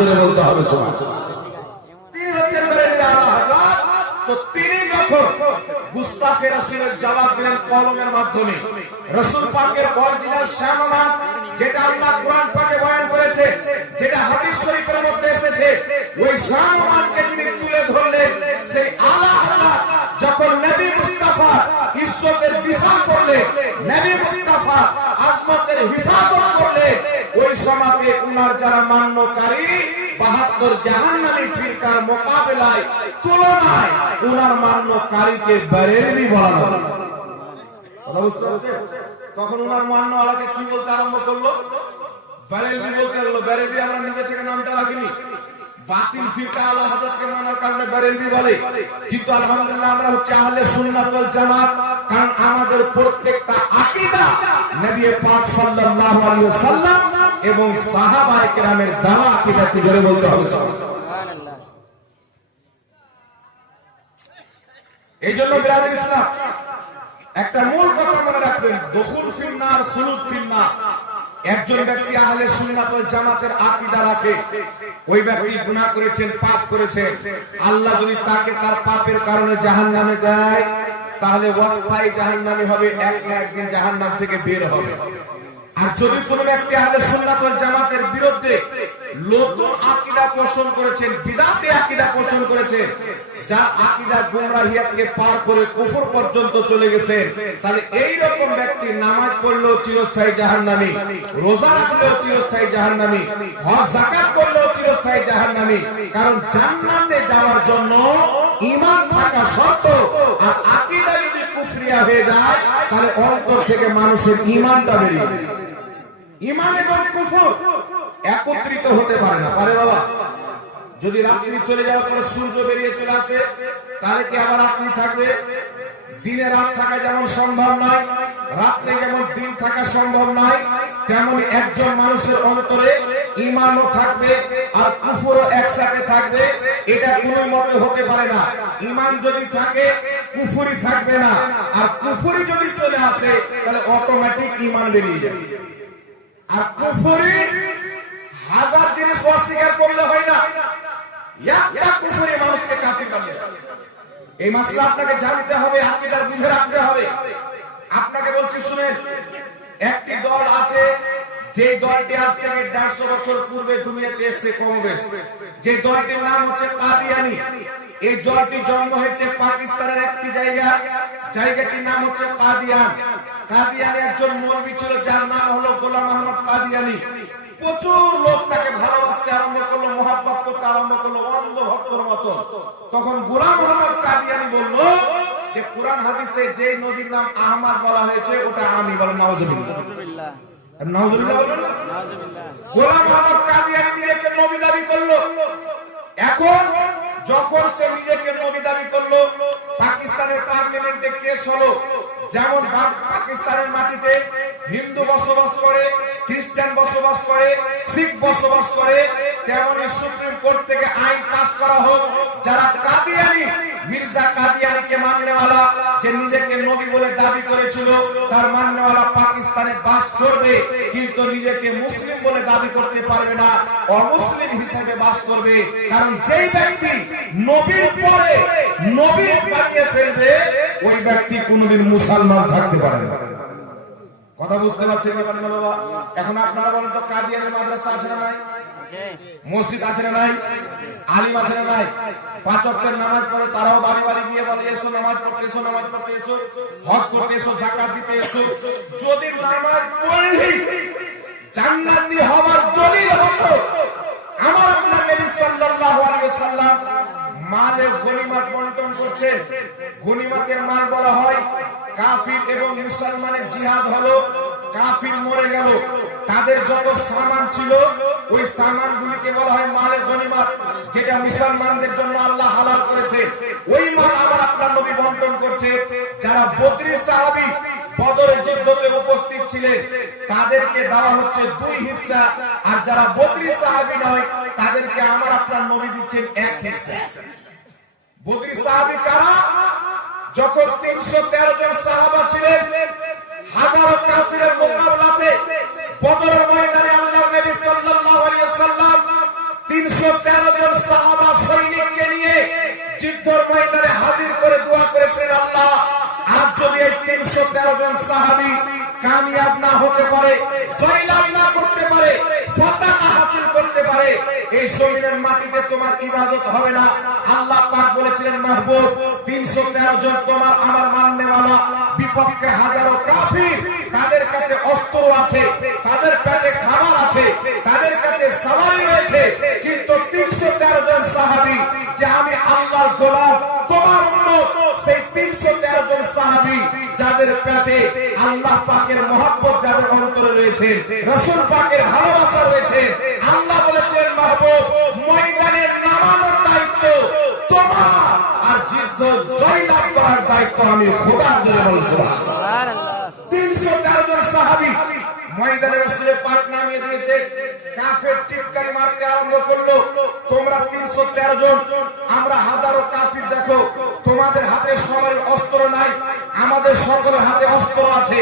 জোরে বলতে হবে সুবহানাল্লাহ। তিনি হচ্ছেন বেরেলভী আলা হযরত। তো তিনি যখন গুস্তাখে রাসূলের জবাব দিলেন কলমের মাধ্যমে, রাসূল পাকের অরিজিনাল শানমান যেটা আল্লাহ কোরআন পাকে বয়ান করেছে, যেটা হাদিস শরীফের মধ্যে এসেছে, ওই শানমানকে তিনি তুলে ধরলেন। সেই আলা হযরত যখন নবী মুস্তাফা ইজ্জতের দিফা করলেন, নবী মুস্তাফা আজমতের হিফাজত করলেন, ওই সমাজে উনার যারা মান্যকারী ৭২ জাহান্নামী ফিরকার মোকাবেলায় তুলনায় উনার মান্যকারীকে বেরেলভী বলা হলো। কথা বুঝতে পারছেন? তখন উনার মান্যওয়ালাকে কি বলতে আরম্ভ করলো? বেরেলভী বলতে লাগলো। বেরেলভী আমরা নিজে থেকে নামটা রাখিনি, বাতিল ফিরকা আলা হযরতকে মানার কারণে বেরেলভী বলে। কিন্তু আলহামদুলিল্লাহ আমরা হচ্ছে আহলে সুন্নাত ওয়াল জামাত, কারণ আমাদের প্রত্যেকটা আকীদা নবী পাক সাল্লাল্লাহু আলাইহি ওয়াসাল্লাম এবং সাহাবায়ে কেরামের দাওয়া আকীদা। একটু জোরে বলতে হবে সুবহানাল্লাহ। এইজন্য বিরাদর ইসলাম একটা মূল কথা মনে রাখবেন, দুখুল ফিন নার খুলুদ ফিন নার। একজন ব্যক্তি আহলে সুন্নাত ওয়াল জামাতের আকীদা রাখে, ওই ব্যক্তি গুনাহ করেছেন, পাপ করেছেন, আল্লাহ যদি তাকে তার পাপের কারণে জাহান্নামে দেয়, তাহলে অস্থায়ী জাহান্নামী হবে, এক না একদিন জাহান্নাম থেকে বের হবে। আর যদি কোনো ব্যক্তি আহলে সুন্নাত ওয়াল জামাতের বিরুদ্ধে নতুন আকীদা পোষণ করেছেন, বিদআতি আকীদা পোষণ করেছেন, যার আকীদা গুমরাহিয়াতকে পার করে কুফর পর্যন্ত চলে গেছে, তাহলে এই রকম ব্যক্তি নামাজ পড়লেও চিরস্থায়ী জাহান্নামী, রোজা রাখলেও চিরস্থায়ী জাহান্নামী, হজ যাকাত করলেও চিরস্থায়ী জাহান্নামী। কারণ জান্নাতে যাওয়ার জন্য ঈমান থাকা শর্ত, আর আকীদা যদি কুফরিয়া হয়ে যায় তাহলে অন্তর থেকে মানুষের ঈমানটা বেরিয়ে যায়। ঈমান এবং কুফর একত্রিত হতে পারে না। পারে বাবা? যদি রাত্রি চলে যাওয়ার পরে সূর্য বেরিয়ে চলে আসে, তাহলে কি আবার রাত্রি থাকবে? দিনে রাত থাকা যেমন সম্ভব নয়, রাত্রে যেমন দিন থাকা সম্ভব নয়, তেমনি একজন মানুষের অন্তরে ঈমানও থাকবে আর কুফরও একসাথে থাকবে। এটা কোনোই মতে হতে পারে না। ঈমান যদি থাকে কুফরি থাকবে না, আর কুফরি যদি চলে আসে তাহলে অটোমেটিক ঈমান বেরিয়ে যাবে। আর কুফরি হাজার জিনিস অস্বীকার করলে হয় না, একটা কুফরি মানুষকে কাফির বানিয়ে দেয়। এই মাসলা আপনাকে জানতে হবে, আকীদার বুঝে রাখতে হবে। আপনাকে বলছি শুনেন, একটি দল আছে, যে দলটি আজ থেকে 150 বছর পূর্বে দুনিয়াতে এসেছে কম বেশ, যে দলটির নাম হচ্ছে কাদিয়ানি। এই দলটি জন্ম হয়েছে পাকিস্তানের একটি জায়গাটির নাম হচ্ছে কাদিয়ান। কাদিয়ানি একজন মৌলবী ছিল, যার নাম হলো গোলাম আহমদ কাদিয়ানি। প্রচুর লোক তাকে ভালোবাসতে আরম্ভ করলো, মোহাব্বত করতে আরম্ভ করলো, অন্ধ ভক্তর মতো। তখন গোলাম আহমদ কাদিয়ানি বলল যে কোরআন হাদিসে যে নবীর নাম আহমদ বলা হয়েছে ওটা আমি। বলেন নাউজুবিল্লাহ। নাউজুবিল্লাহ বলবেন না? গোলাম আহমদ কাদিয়ানি নিজেকে নবী দাবি করলো। এখন যখন সে নিজেকে নবী দাবি করলো, পাকিস্তানের পার্লামেন্টে কেস হলো। যেমন পাকিস্তানের মাটিতে হিন্দু বসবাস করে, খ্রিস্টান বসবাস করে, শিখ বসবাস করে, তেমনি সুপ্রিম কোর্ট থেকে আইন পাস করা হোক, যারা কাদিয়ানি, মির্জা কাদিয়ানিকে মাননেওয়ালা, যে নিজেকে নবী বলে দাবি করেছিল, তার মাননেওয়ালা পাকিস্তানে বাস করবে, কিন্তু নিজেকে মুসলিম বলে দাবি করতে পারবে না, অমুসলিম হিসেবে বাস করবে। কারণ যেই ব্যক্তি নবীর পরে নবী বানিয়ে ফেলবে, ওই ব্যক্তি কোনোদিন মুসলমান থাকতে পারে না। কথা বুঝতে পারছেন না বাবা? এখন আপনারা বলেন তো, কাদিয়ানের মাদ্রাসা আছে না নাই? মসজিদ আছে না নাই? আলিম আছে না নাই? 5 ওয়াক্তের নামাজ পড়ে, তারাও বাড়ি বাড়ি গিয়ে বলে এসো নামাজ পড়তে, এসো নামাজ পড়তে, এসো হজ করতে, এসো যাকাত দিতে এসো। যদি নামাজ পড়লেই জান্নাতি হওয়ার দলিল হতো, আমার আপনার নবী সাল্লাল্লাহু আলাইহি ওয়াসাল্লাম মালে গনিমত বন্টন করছেন। গনিমতের মাল বলা হয়, কাফির এবং মুসলমানের জিহাদ হলো, কাফির মরে গেল, তাদের যত সামান ছিল ওই সামানগুলিকে বলা হয় মালে গনিমত, যেটা মুসলমানদের জন্য আল্লাহ হালাল করেছে। ওই মাল আমার আপনার নবী বন্টন করছে। যারা বদরি সাহাবী বদরের যুদ্ধে উপস্থিত ছিলেন, তাদেরকে দেওয়া হচ্ছে 2 হিস্সা, আর যারা বদরি সাহাবী নয় তাদেরকে আমার আপনার নবী দিচ্ছেন 1 হিস্সা। বদরি সাহাবী কারা? যখন 313 জন সাহাবা ছিলেন, হাজারো কাফিরের মোকাবেলাতে বদরের ময়দানে আল্লাহর নবী সাল্লাল্লাহু আলাইহি ওয়াসাল্লাম 300 দোয়া করেছিলেন, আল্লাহ আজ যদি এই 313 জন সাহাবী কামিয়াব না হতে পারে, জয়লাভ না করতে পারে, ফাতহ না হাসিল করতে পারে, এই জমিনের মাটিতে তোমার ইবাদত হবে না। আল্লাহ পাক বলেছিলেন, মাহবুব 313 জন তোমার আমার মাননেওয়ালা, বিপক্ষে হাজারো কাফির, তাদের কাছে অস্ত্র আছে, তাদের পেটে খাবার আছে, তাদের কাছে সওয়ারি রয়েছে, কিন্তু 313 জন সাহাবী যে আমি আল্লাহর গোলাম, তোমার উম্মত, সেই 313 জন সাহাবী যাদের পেটে আল্লাহ পাকের মহব্বত, যাদের অন্তরে রয়েছে, রাসূল পাকের ভালোবাসা রয়েছে, আল্লাহ বলেছেন, মাহবুব ময়দানে নামানোর দায়িত্ব তোমার, আর যুদ্ধ জয়লাভ করার দায়িত্ব আমি খোদার জন্য বলছি। সুবহানাল্লাহ। 313 জন সাহাবী ময়দানে রাসূলের পাক নামিয়ে দিয়েছে, কাফের টিটকারি মারতে আরম্ভ করলো। তোমরা 313 জন, আমরা হাজারো কাফির, দেখো তোমাদের হাতে সবাই অস্ত্র নাই, আমাদের সকলের হাতে অস্ত্র আছে।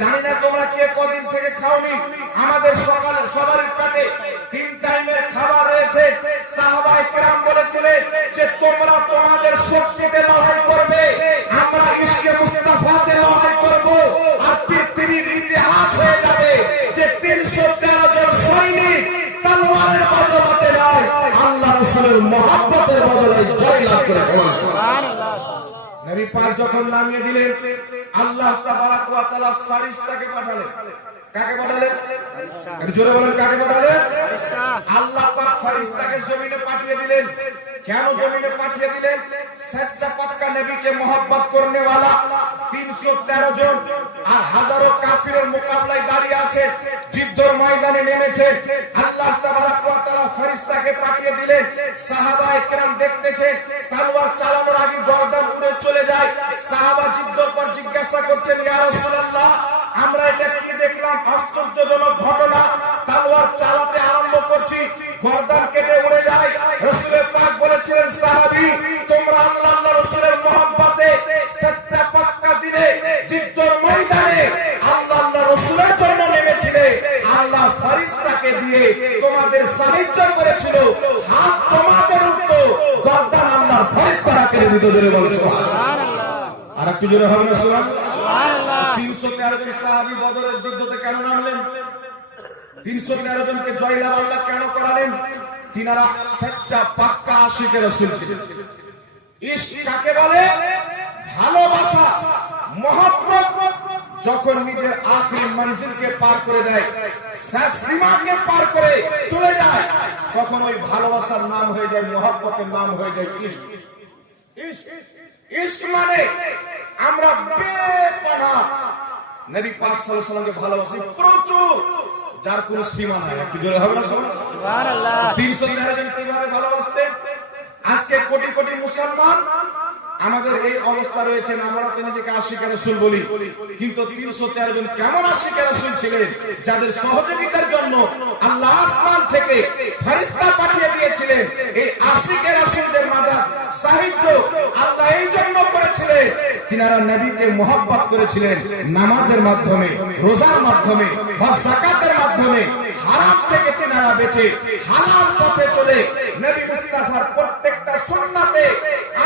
জানি না তোমরা কে কদিন থেকে খাওনি, আমাদের সকালে সবার পেটে 3 টাইমের খাবার রয়েছে। সাহাবায়ে কেরাম বলেছিলেন যে তোমরা তোমাদের শক্তিতে লড়াই করবে, আমরা ইশকে মুস্তাফাতে লড়াই করব, আর পৃথিবীর ইতিহাস হয়ে যাবে যে 313 জন সৈনিক তলোয়ারের বদৌলতে নয়, আল্লাহ রাসূলের মহব্বতের বদলে জয়লাভ করেছে। সুবহানাল্লাহ। নবী পাক যখন নামিয়ে দিলেন, আল্লাহ তাবারক ওয়া তাআলা ফেরেশতাকে পাঠালেন। কাকে পাঠালেন? একটু জোরে বলেন, কাকে পাঠালেন? আল্লাহ পাক ফেরেশতাকে জমিনে পাঠিয়ে দিলেন। কেন জমিনে পাঠিয়ে দিলেন? সচ্চা পাক্কা নবীকে মহব্বত করনে वाला 313 জন আর হাজারো কাফিরের মোকাবেলায় দাঁড়িয়ে আছে, যুদ্ধের ময়দানে নেমেছে। আল্লাহ তাবারক ওয়া তাআলা ফেরেশতাকে পাঠিয়ে দিলেন। সাহাবায়ে কেরাম দেখতেছেন তলোয়ার চালানোর আগে গর্দান উড়ে চলে যায়। সাহাবা যুদ্ধের পর জিজ্ঞাসা করছেন, ইয়া রাসূলুল্লাহ, আমরা এটা কি দেখলাম? আশ্চর্যজনক ঘটনা। তলোয়ার চালাতে আরম্ভ করছি, গর্দান কেটে উড়ে যায়। রাসূলের পাক বলেছিলেন, সাহাবী তোমরা আল্লাহর রাসূলের মহব্বতে সচ্চা পাক্কা দিলে যুদ্ধের ময়দানে আল্লাহর রাসূলের জন্য নেমেছিলে, আল্লাহ ফেরেশতাকে দিয়ে তোমাদের সাহায্য করেছিল, হাত তোমাদের উঠত, গর্দান আল্লাহর ফেরেশতারা কেড়ে দিত। জোরে বলো সুবহানাল্লাহ। আর একটু জোরে হবে না সুবহানাল্লাহ। 313 জন সাহাবী বদরের যুদ্ধতে কেন নামলেন? 313 জনকে জয়লাভ আল্লাহ কেন করালেন? তিনারা সচ্চা পাক্কা আশিকে রাসূল ছিলেন। ইশক কাকে বলে? ভালোবাসা, মহব্বত। যখন নিজের আখির মঞ্জিলকে পার করে দেয়, শেষ সীমাকে পার করে চলে যায়, তখন ওই ভালোবাসার নাম হয়ে যায়, মহব্বতের নাম হয়ে যায় ইশক। ইশক মানে আমরা বেপনাহ নবী পাক সাল্লাল্লাহু আলাইহি ওয়াসাল্লামকে ভালোবাসি প্রচুর, যার কোনো সীমা নাই। একটু জোরে হবে না সুবহানাল্লাহ। 313 জন কিভাবে ভালোবাসতেন? আজকে কোটি কোটি মুসলমান আমাদের এই অবস্থা রয়েছে, আমরা তো নিজেকে আশিকে রাসূল বলি, কিন্তু 313 জন কেমন আশিকে রাসূল ছিলেন, যাদের সহযোগিতার জন্য আল্লাহ আসমান থেকে ফেরেশতা পাঠিয়ে দিয়েছিলেন। এই আশিকে রাসূলদের মাদাদ সাহায্য আল্লাহ এই জন্য করেছিলেন, তিনারা নবীকে মহব্বত করেছিলেন নামাজের মাধ্যমে, রোজার মাধ্যমে, হজ যাকাতের মাধ্যমে। হারাম থেকে তিনারা বেঁচে হালাল পথে চলে নবী মুস্তাফার প্রত্যেকটা সুন্নাতে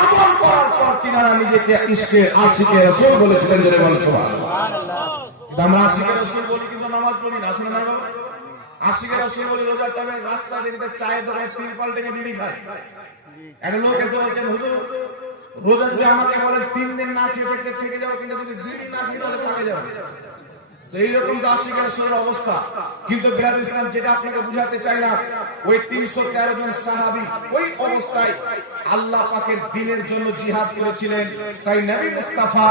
আমল করার পর তিনারা নিজেকে ইশকে আশিকে রাসূল বলেছিলেন। জোরে বলেন সুবহানাল্লাহ। আমরা আশিকে রাসূল বলি কিন্তু নামাজ পড়ি না, আছে না? আশিকে রাসূল বলি, রোজার টাইমে রাস্তা দেখতে চায়ের দোকানে তিরপাল থেকে বিড়ি খায়। একটা লোক এসে বলছেন, হুজুর রোজা যদি আমাকে বলেন 3 দিন না খেয়ে দেখতে থেকে যাবো, কিন্তু যদি 2 দিন না খেয়ে তাহলে থেকে যাবে। তো এইরকম তো আশিকে রাসূলের অবস্থা। কিন্তু বিরাদ ইসলাম যেটা আপনাকে বুঝাতে চাই না, ওই 313 জন সাহাবী ওই অবস্থায় আল্লাহ পাকের দ্বীনের জন্য জিহাদ করেছিলেন। তাই নবী মুস্তাফা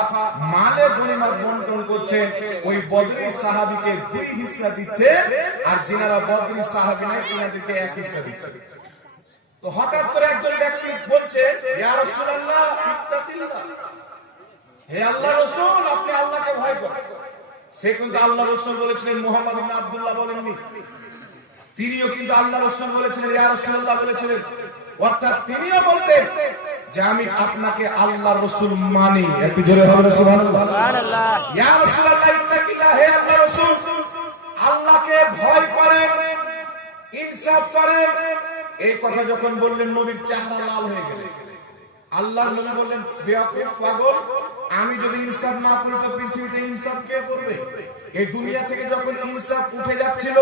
মালে গনিমত বন্টন করছেন, ওই বদরি সাহাবীকে 2 হিস্সা দিচ্ছে, আর যিনারা বদরি সাহাবী নাই তিনাদেরকে 1 হিস্সা দিচ্ছে। তো হঠাৎ করে একজন ব্যক্তি বলছে, ইয়া রাসূলুল্লাহ ইত্তাকিল্লাহ, হে আল্লাহর রাসূল আপনি আল্লাহকে ভয় করেন। সে কিন্তু আল্লাহ রাসূল বলেছিলেন, মুহাম্মদ ইবনে আব্দুল্লাহ বলেননি, তিনিও কিন্তু আল্লাহ রাসূল বলেছিলেন, ইয়া রাসূলুল্লাহ বলেছিলেন। অর্থাৎ তিনিও বলতেন যে আমি আপনাকে আল্লাহর রাসূল মানি। একটু জোরে হবে সুবহানাল্লাহ। সুবহানাল্লাহ। ইয়া রাসূলুল্লাহ ইত্তাকিল্লাহ, হে আল্লাহর রাসূল আল্লাহকে ভয় করেন, ইনসাফ করেন। এই কথা যখন বললেন, নবীর চেহারা লাল হয়ে গেল। আল্লাহর নবী বললেন, বেয়াকুফ পাগল, আমি যদি ইনসাফ না করি তো পৃথিবীতে ইনসাফ কে করবে? এই দুনিয়া থেকে যখন ইনসাফ উঠে যাচ্ছিল,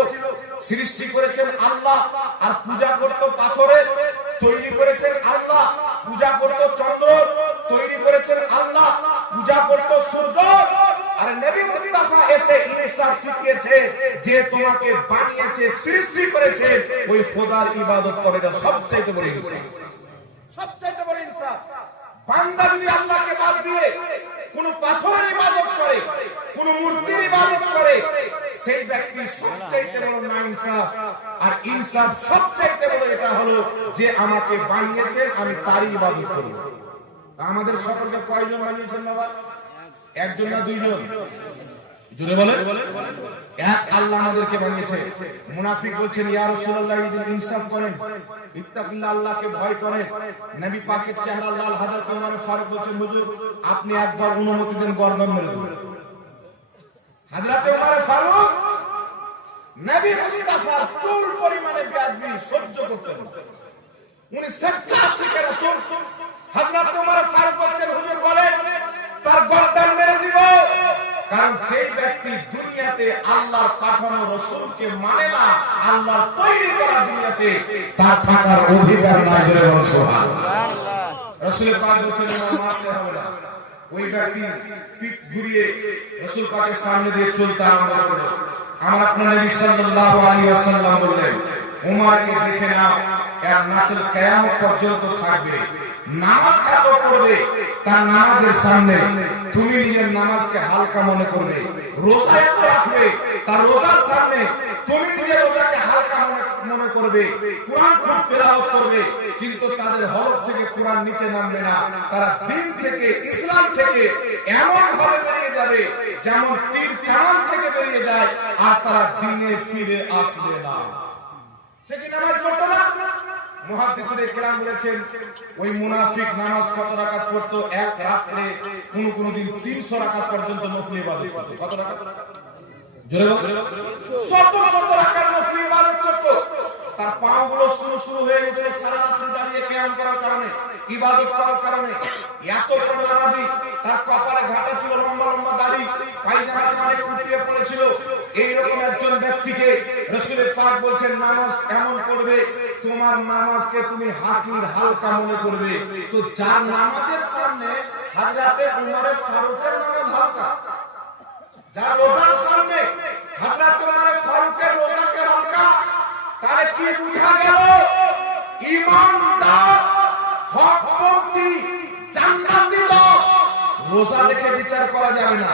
সৃষ্টি করেছেন আল্লাহ, আর পূজা করত পাথরের, তৈরি করেছেন আল্লাহ, পূজা করত চন্দ্র, তৈরি করেছেন আল্লাহ, পূজা করত সূর্য। আর নবী মুস্তাফা এসে ইনসাফ শিখিয়েছে, যে তোমাকে বানিয়েছে, সৃষ্টি করেছে, ওই খোদার ইবাদত করে, না সবচেয়ে বড় ইনসাফ। সবচেয়ে বড় ইনসাফ। বান্দা যদি আল্লাহকে বাদ দিয়ে কোন পাথরের ইবাদত করে, কোন মূর্তির ইবাদত করে, সেই ব্যক্তি সবচেয়ে বড় না ইনসাফ। আর ইনসাফ সবচেয়ে বড় এটা হলো যে আমাকে বানিয়েছেন, আমি তারই ইবাদত করব। আমাদের সকলকে কয়জন বানিয়েছেন বাবা? একজন না দুইজন? জোরে বলেন। এক আল্লাহ আমাদেরকে বানিয়েছে। মুনাফিক বলছেন, ইয়া রাসূলুল্লাহ, যদি ইনসাফ করেন, ইত্তাকিল্লাহ, আল্লাহকে ভয় করেন। নবী পাকের চেহারা লাল। হযরত ওমর ফারুক বলছেন, হুজুর আপনি একবার অনুমতি দেন, গর্দন মেরে দেব। হযরত ওমর ফারুক নবী মুস্তাফার চুল পরিমাণে বেয়াদবি সহ্য করতেন না। উনি সচ্চা আশিক রাসূল। হযরত ওমর ফারুক বলছেন, হুজুর বলেন তার গর্দন মেরে দিব। কারণ যে ব্যক্তি দুনিয়াতে আল্লাহর পাঠানো রাসূলকে মানে না, আল্লাহর তৈরি করা দুনিয়াতে তার থাকার অধিকার নাই। জোরে বলুন সুবহানাল্লাহ। রাসূল পাক বলেছেন, মারতে হবে না। ওই ব্যক্তি পিঠ ঘুরিয়ে রাসূল পাকের সামনে দিয়ে চলতে আরম্ভ করলো। আমার আপনার নবী সাল্লাল্লাহু আলাইহি ওয়াসাল্লাম বললেন, উমরকে দেখে নাও, এর নসল কিয়ামত পর্যন্ত থাকবে। নামাজ এত পড়বে, তার নামাজের সামনে তুমি নিজের নামাজকে হালকা মনে করবে। রোজা এত রাখবে, তার রোজার সামনে তুমি নিজের রোজাকে হালকা মনে করবে। কোরআন খুব তেলাওয়াত করবে, কিন্তু তাদের হলক থেকে কোরআন নিচে নামবে না। তারা দিন থেকে, ইসলাম থেকে এমন ভাবে বেরিয়ে যাবে যেমন তীর কামান থেকে বেরিয়ে যায়, আর তারা দিনে ফিরে আসবে না। সে কি নামাজ পড়তো না? মুহাদ্দিসিনে কেরাম বলেছেন, ওই মুনাফিক নামাজ কত রাকাত পড়তো? এক রাতে কোন দিন 300 রাকাত পর্যন্ত নফল ইবাদত করতো। কত রাকাত? জোরে বলেন। শত রাকাত নফল ইবাদত করতো। তার পাগুলো শুরু হয়ে গেছিল সারা রাত দাঁড়িয়ে কিয়াম করার কারণে, ইবাদত করার কারণে। এত বড় নামাজি, তার কপালে ঘাটা ছিল, লম্বা লম্বা দাড়ি, পায়জামা মানে কুটিয়ে পড়েছিল। এইরকম একজন ব্যক্তিকে রাসূল পাক বলছেন, নামাজ এমন পড়বে, তোমার নামাজকে তুমি হাকির হালকা মনে করবে। তো যার নামাজের সামনে হযরতে ওমর ফারুকের নামাজ হালকা, যার রোজার সামনে হযরতে ওমর ফারুকের রোজাকে হালকা, তাহলে কি বুঝা গেল? ঈমানদার, হকপন্থী, জান্নাতি লোক রোজা দেখে বিচার করা যাবে না,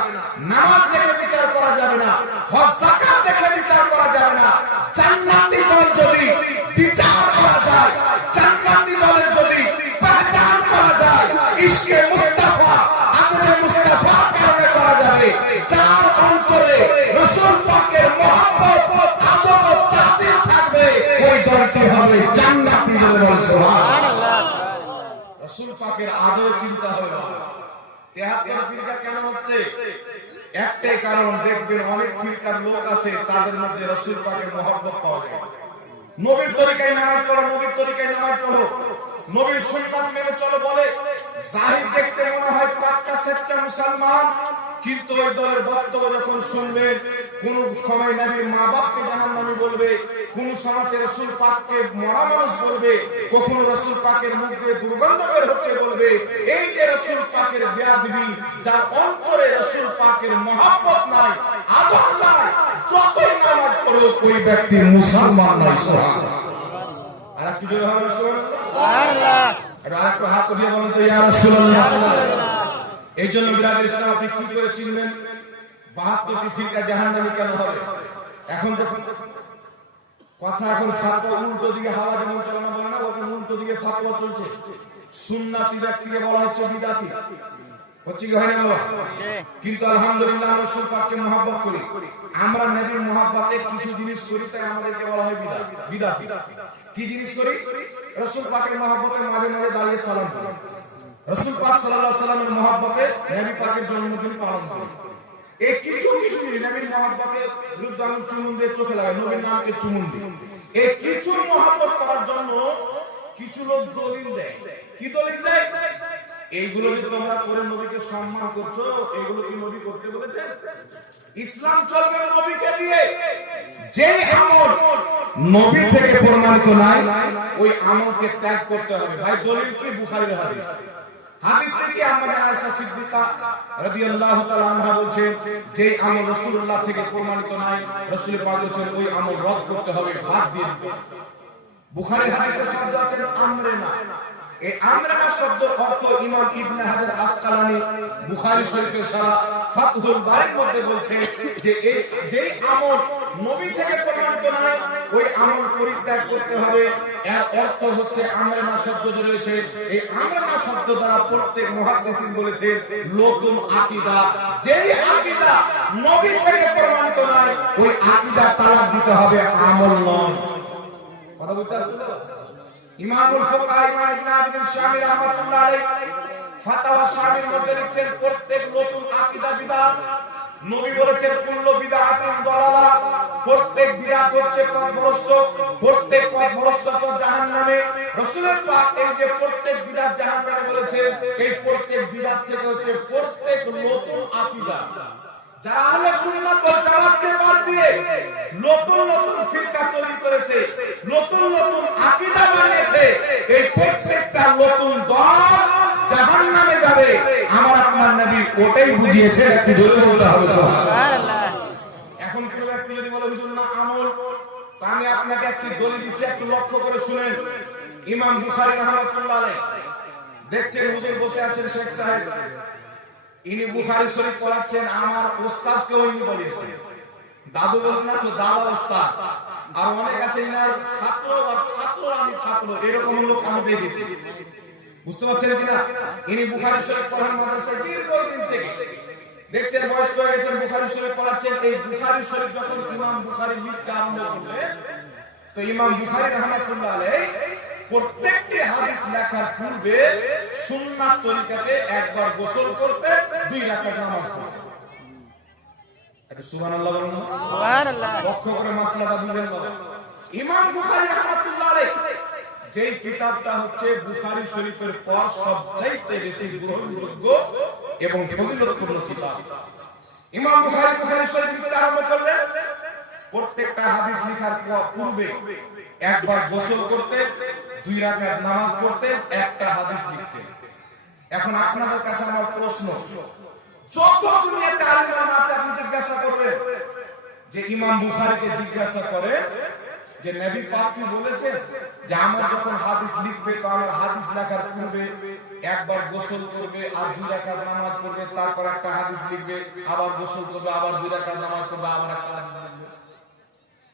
নামাজ দেখে বিচার করা যাবে না, হজ যাকাত দেখে বিচার করা যাবে না। জান্নাতি দল যদি বিচার করা যায়, জান্নাতি দলের যদি পহচান করা যায়, ইশকে মুস্তাফা, আদবে মুস্তাফার কারণে করা যাবে। যার অন্তরে রাসূল পাকের মহব্বত, আদব ও তাসির থাকবে, ওই দলটি হবে জান্নাতি। বলে বল সুবহানাল্লাহ। রাসূল পাকের আদব চিন্তা হবে না। 73 ফিরকা কেন হচ্ছে? একটাই কারণ, দেখবেন অনেক ফিরকার লোক আছে, তাদের মধ্যে রাসূল পাকের মহব্বত পাওয়া যায়। নবীর তরিকায় নামাজ পড়ো, নবীর তরিকায় নামাজ পড়ো, নবীর সুন্নাত মেনে চলো বলে। জাহির দেখতে মনে হয় পাক্কা সচ্চা মুসলমান, কিন্তু ওই দলের বক্তব্য যখন শুনবেন, কোন সময় নবীর মা বাপকে জাহান্নামী বলবে, কোন সময় রাসূল পাককে মরা মানুষ বলবে, কখনো রাসূল পাকের মুখ দিয়ে দুর্গন্ধ বের হচ্ছে বলবে। এই যে রাসূল পাকের বেয়াদবি, যার অন্তরে রাসূল পাকের মহব্বত নাই, আদব নাই, যতই নামাজ পড়ো ওই ব্যক্তি মুসলমান নয়। সুবহানাল্লাহ। আর একটু জোরে হবে সুবহানাল্লাহ। আর একটু হাত উঠিয়ে বলেন তো ইয়া রাসূলুল্লাহ। এই জন্য বিরাদ ইসলাম আপনি কি করে চিনবেন 72টি ফিরকা জাহান্নামী কেন হবে? এখন দেখুন কথা, এখন ফাতোয়া উল্টো দিকে হাওয়া যেমন চলনা বলে না, ওরকম উল্টো দিকে ফাতোয়া চলছে। সুন্নাতি ব্যক্তিকে বলা হচ্ছে বিদাতি, হচ্ছে কি হয় না বাবা? কিন্তু আলহামদুলিল্লাহ আমরা রাসূল পাককে মহব্বত করি, আমরা নবীর মহব্বতে কিছু জিনিস করি, তাই আমাদেরকে বলা হয় বিদাতি। কি জিনিস করি? রাসূল পাকের মহব্বতে মাঝে মাঝে দাঁড়িয়ে সালাম করি, রাসূল পাক সাল্লাল্লাহু আলাইহি সাল্লামের মহব্বতে নবী পাকের জন্মদিন পালন করি। এই কিছু নবীর মহব্বতে বিরুদ্ধে আমি চুমুন দিয়ে চোখে লাগাই, নবীর নামকে চুমুন দিই। এই কিছু মহব্বত করার জন্য কিছু লোক দলিল দেয়। কি দলিল দেয়? এইগুলো যে তোমরা করে নবীকে সম্মান করছো, এগুলো কি নবী করতে বলেছেন? ইসলাম চলবে নবীকে দিয়ে। যেই আমল নবী থেকে প্রমাণিত নাই, ওই আমলকে ত্যাগ করতে হবে। ভাই দলিল কি? বুখারীর হাদিস। হাদিস থেকে আমরা আয়েশা সিদ্দিকা রাদিয়াল্লাহু তাআলা আনহা বলেন, যে আমল রাসূলুল্লাহ থেকে প্রমাণিত নাই, রাসূল পাক বলেছেন ওই আমল রদ করতে হবে, বাদ দিয়ে দিতে হবে। বুখারীর হাদিসে শব্দ আছে আমরেনা। এই আমরেনা শব্দের অর্থ ইমাম ইবনে হাজার আসকালানী বুখারী শরীফের সারা ফাতহুল বারীর মধ্যে বলছেন যে এই যেই আমল নবী থেকে প্রমাণিত নয়, ওই আমল পরিত্যাগ করতে হবে। এর অর্থ হচ্ছে আমরেনা শব্দ রয়েছে, এই আমরেনা শব্দ দ্বারা প্রত্যেক মুহাদ্দিসিন বলেছেন নতুন আকীদা। যেই আকীদা নবী থেকে প্রমাণিত নয়, ওই আকীদা তালাক দিতে হবে, আমল নয়। কথা বুঝতে পারছেন? ইমামুল ফুকাহা ইমাম ইবনে আবিদিন শামী রাহমাতুল্লাহ আলাইহি ফাতাওয়া শামীর মধ্যে লিখছেন প্রত্যেক নতুন আকীদা বিদআত। নবী বলেছেন কুল্লু বিদআতিন দালালা, প্রত্যেক বিদআত হচ্ছে পথভ্রষ্ট, প্রত্যেক পথভ্রষ্ট তো জাহান্নামে। রাসূলুল্লাহ পাক এই যে প্রত্যেক বিদআত জাহান্নামে বলেছেন, এই প্রত্যেক বিদআত থেকে হচ্ছে প্রত্যেক নতুন আকীদা। যারা আহলে সুন্নাত ওয়াল জামাতকে বাদ দিয়ে নতুন নতুন ফিরকা তৈরি করেছে, নতুন নতুন আকীদা বানিয়েছে, এই প্রত্যেকটা নতুন দল জাহান্নামে যাবে। আমার আপনার নবী ওটাই বুঝিয়েছেন। একটু জোরে বলতে হবে সুবহানাল্লাহ। এখন কোন ব্যক্তি যদি বলে হুজুর না আমল, তো আমি আপনাকে একটি দলিল দিচ্ছি, একটু লক্ষ্য করে শুনেন। ইমাম বুখারী রাহমাতুল্লাহ আলাইহি দেখছেন হুজুর বসে আছেন শেখ সাহেব, ইনি বুখারী শরীফ পড়াচ্ছেন, আমার ওস্তাদকে ইনি বলেছেন। দাদু বলেন না তো, দাদা ওস্তাদ। আর অনেক আছে ইনার ছাত্র, আর ছাত্র আমি ছাত্র, এরকম লোক আমি দেখেছি। বুঝতে পারছেন কিনা? ইনি বুখারী শরীফ পড়ান মাদ্রাসায় দীর্ঘদিন থেকে। দেখছেন বয়স্ক হয়ে গেছেন, বুখারী শরীফ পড়াচ্ছেন। এই বুখারী শরীফ যখন ইমাম বুখারী লিখতে আরম্ভ করলেন, তো ইমাম বুখারী রাহমাতুল্লাহ আলাইহি প্রত্যেকটি হাদিস লেখার পূর্বে সুন্নাত তরিকাতে একবার গোসল করতে, 2 রাকাত নামাজ পড়তে। একটু সুবহানাল্লাহ বলুন। সুবহানাল্লাহ। লক্ষ্য করে মাসলাটা বুঝেন বাবা। ইমাম বুখারী রাহমাতুল্লাহ আলাইহি যেই কিতাবটা হচ্ছে বুখারী শরীফের পর সবচাইতে বেশি গ্রহণযোগ্য এবং ফজিলতপূর্ণ কিতাব, ইমাম বুখারী শরীফ লিখতে আরম্ভ করলেন। প্রত্যেকটা হাদিস লেখার পূর্বে একবার গোসল করতে, 2 রাকাত নামাজ পড়তে, একটা হাদিস লিখতেন। এখন আপনাদের কাছে আমার প্রশ্ন, যত দুনিয়াতে আলেম আছে আপনি জিজ্ঞাসা করবেন যে ইমাম বুখারীকে জিজ্ঞাসা করে যে নবী পাক কি বলেছেন যে আমার যখন হাদিস লিখবে, তো আমার হাদিস লেখার পূর্বে একবার গোসল করবে, আর 2 রাকাত নামাজ পড়বে, তারপর একটা হাদিস লিখবে, আবার গোসল করবে, আবার 2 রাকাত নামাজ পড়বে, আবার একটা হাদিস লিখবে।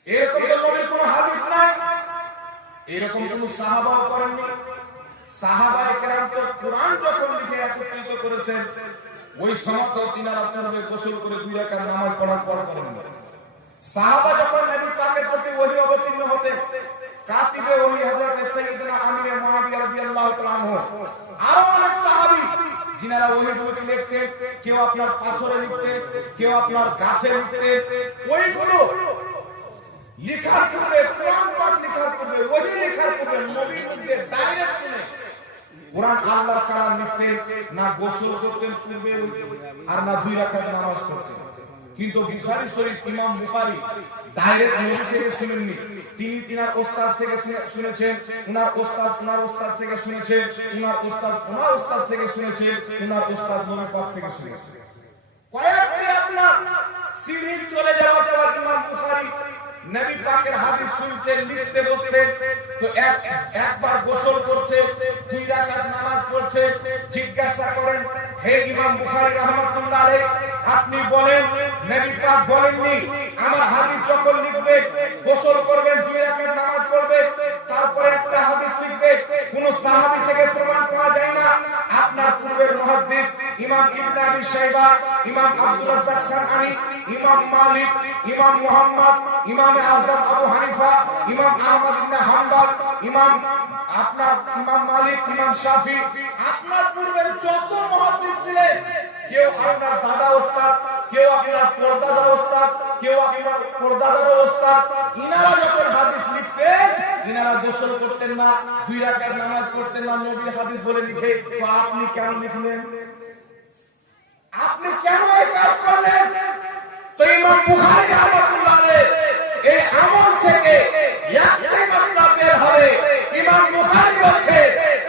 এরকম তো নবীর কোনো হাদিস নাই, এরকম কোন সাহাবাও করেননি। সাহাবায়ে কেরাম তো কুরআন যখন লিখে একত্রিত করেছেন, ওই সমস্ত তিনারা পূর্বে গোসল করে 2 রাকাত নামাজ পড়ার পর করেন। সাহাবা যখন নবী পাকের প্রতি ওহী অবতীর্ণ হতেন, কাতিবে ওহী হযরত সাইয়্যিদনা আমির মুআবিয়া রাদিয়াল্লাহু তাআলা আনহু, আরো অনেক সাহাবী যিনারা ওহীগুলোকে লিখতেন, কেউ আপনার পাথরে লিখতেন, কেউ আপনার গাছে লিখতেন। ওইগুলো লিখার পূর্বে, কোরআন পাক লিখার পূর্বে, ওহী লিখার পূর্বে নবীর মুখে ডাইরেক্ট শুনে কোরআন আল্লাহর কালাম লিখতেন না, গোসল করতেন পূর্বে, আর না 2 রাকাত নামাজ পড়তেন। কিন্তু বুখারী শরীফ ইমাম বুখারী ডাইরেক্ট নবী থেকে শুনেননি, তিনি তিনার ওস্তাদ থেকে শুনেছেন, উনার ওস্তাদ থেকে শুনেছেন, উনার ওস্তাদ থেকে শুনেছেন, উনার ওস্তাদ নবী পাক থেকে শুনেছেন। কয়েকটি আপনার সিঁড়ি চলে যাওয়ার পর ইমাম বুখারী নবী পাকের হাদিস শুনছেন, লিখতে বসছেন, তো একবার গোসল করছে, 2 রাকাত নামাজ পড়ছে। জিজ্ঞাসা করেন, হে ইমাম বুখারী রাহমাতুল্লাহ আলাইহি, আপনি বলেন নবী পাক বলেননি আমার হাদিস যখন লিখবে গোসল করবেন, 2 রাকাত নামাজ পড়বে, তারপরে একটা হাদিস লিখবে? কোন সাহাবী থেকে প্রমাণ পাওয়া যায় না। আপনার পূর্বের মুহাদ্দিস ইমাম ইবনে আবি শাইবা, ইমাম আব্দুর রাজ্জাক সানআনী, ইমাম মালিক, ইমাম মুহাম্মদ, ইমাম আযম আবু হানিফা, ইমাম আহমদ ইবনে হাম্বল, ইমাম মালিক, ইমাম শাফি, আপনার পূর্বের যত মুহাদ্দিস ছিলেন, কেউ আপনার দাদা ওস্তাদ, কেউ আপনার পরদাদা ওস্তাদ, কেউ আপনার পর্দাদার ওস্তাদ, ইনারা যখন হাদিস লিখতেন ইনারা গোসল করতেন না, 2 রাকাত নামাজ পড়তেন না, নবীর হাদিস বলে লিখে। তো আপনি কেন লিখলেন? আপনি কেন এই কাজ করলেন? তো ইমাম বুখারী রাহমাতুল্লাহ আলাইহি এই আমল থেকে একটাই মাসলা বের হবে। ইমাম বুখারী বলছে,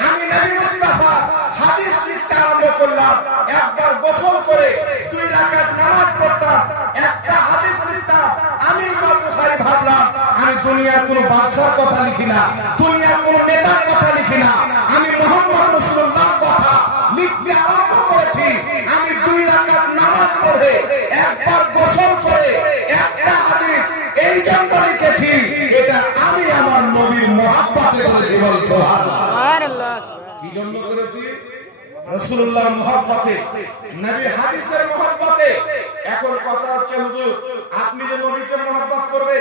আমি নবী মুস্তাফা হাদিস লিখতে আরম্ভ করলাম, একবার গোসল করে 2 রাকাত নামাজ পড়তাম, একটা হাদিস লিখতাম। আমি ইমাম বুখারী ভাবলাম, আমি দুনিয়ার কোন বাদশার কথা লিখি না, দুনিয়ার কোন নেতার কথা লিখি না, আমি মুহাম্মদ রাসূলুল্লাহর কথা লিখতে আরম্ভ করেছি। আমি 2 রাকাত নামাজ পড়ে একবার গোসল করে একটা হাদিস এই জন্য লিখেছি, এটা আমি আমার নবীর মহব্বতে করেছি। বল সুবহানাল্লাহ। কি জন্য করেছি? রাসূলুল্লাহর মহব্বতে, নবীর হাদিসের মহব্বতে। এখন কথা হচ্ছে, হুজুর আপনি যে নবীকে মহব্বত করবে,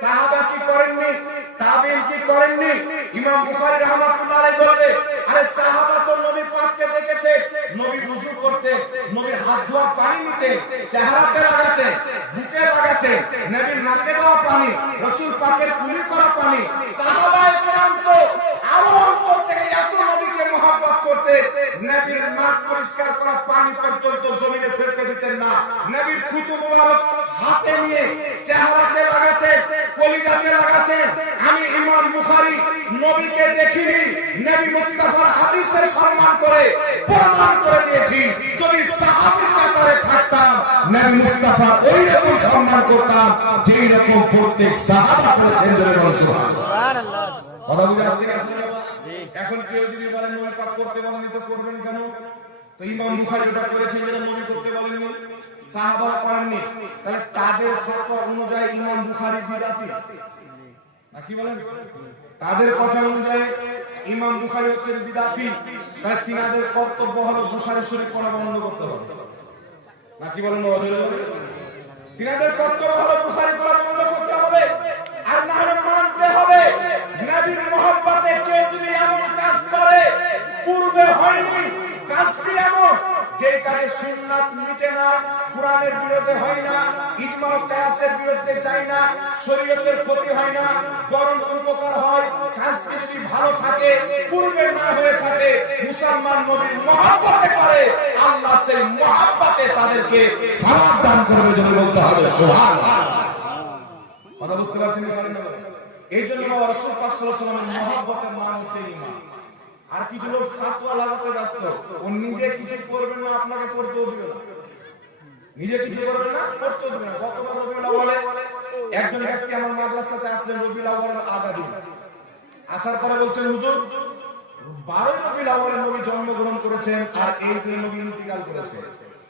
সাহাবা কি করেননি? তাবিঈন কি করেননি? ইমাম বুখারী রাহমাতুল্লাহ আলাইহি বলবে, আরে সাহাবা তো নবী পাককে দেখেছে, নবী ওযু করতেন, নবীর হাত ধোয়া পানি নিতেন, চেহারাতে লাগাতেন, বুকে লাগাতেন, নবীর নাকে দেওয়া পানি, রাসূল পাকের কুলি করা পানি। সাহাবায়ে কেরাম তো আরো অন্তর থেকে এত নবীকে মহব্বত করতেন, নবীর নাক পরিষ্কার করা পানি পর্যন্ত জমিনে ফেলতে দিতেন না। নবীর থুতু মুবারক হাতে নিয়ে চেহারাতে লাগাতেন, কলিজাতে লাগাতেন। আমি ইমাম বুখারী নবীকে দেখিনি, নবী মুস্তাফার হাদিসের সম্মান করে প্রমাণ করে দিয়েছি। যদি সাহাবীর কাতারে থাকতাম, নবী মুস্তাফা ওই রকম সম্মান করতাম যেই রকম প্রত্যেক সাহাবা করেছেন। সুবহানাল্লাহ। কথা বুঝে আসছে? এখন কেউ যদি বলেন নবী পাক করতে বলেন, তো করবেন কেন? তো ইমাম বুখারী এটা করেছেন, এটা নবী করতে বলেননি, সাহাবা করেননি, তাহলে তাদের ফতোয়া অনুযায়ী ইমাম বুখারী বিদআতি নাকি বলেন? তাদের কথা অনুযায়ী ইমাম বুখারী হচ্ছেন বিদআতি। তাই তিনাদের কর্তব্য হলো বুখারী শরীফ পড়া বন্ধ করতে হবে নাকি বলেন? তিনাদের কর্তব্য হলো বুখারী পড়া বন্ধ করতে হবে, আর না হলে মানতে হবে নবীর মহব্বতে কেউ যদি এমন কাজ করে, পূর্বে হয়নি কাজটি এমন যে কাজে সুন্নাত মিটে না, কোরআনের বিরুদ্ধে হয় না, ইজমা ও কিয়াসের বিরুদ্ধে যায় না, শরীয়তের ক্ষতি হয় না, বরং উপকার হয়, কাজটি যদি ভালো থাকে, পূর্বে না হয়ে থাকে, মুসলমান নবীর মহব্বতে করে, আল্লাহ সেই মহব্বতে তাদেরকে সওয়াব দান করবে। যদি বলতে হবে সুবহানাল্লাহ। কথা বুঝতে পারছেন? এই জন্য রাসূল পাক সাল্লাল্লাহু আলাইহি ওয়াসাল্লামের মহব্বতের নাম হচ্ছে ঈমান। আর কিছু লোক ফাতোয়া লাগাতে ব্যস্ত, ও নিজে কিছু করবে না, আপনাকে করতেও দিবে না, নিজে কিছু করবে না, করতেও দিবে না। গতবার রবিউল আউয়ালে একজন ব্যক্তি আমার মাদ্রাসাতে আসলেন, রবিউল আউয়ালের আগা দিন আসার পরে বলছেন, হুজুর 12 রবিউল আউয়ালে নবী জন্মগ্রহণ করেছেন আর এই দিনে নবী ইন্তিকাল করেছেন,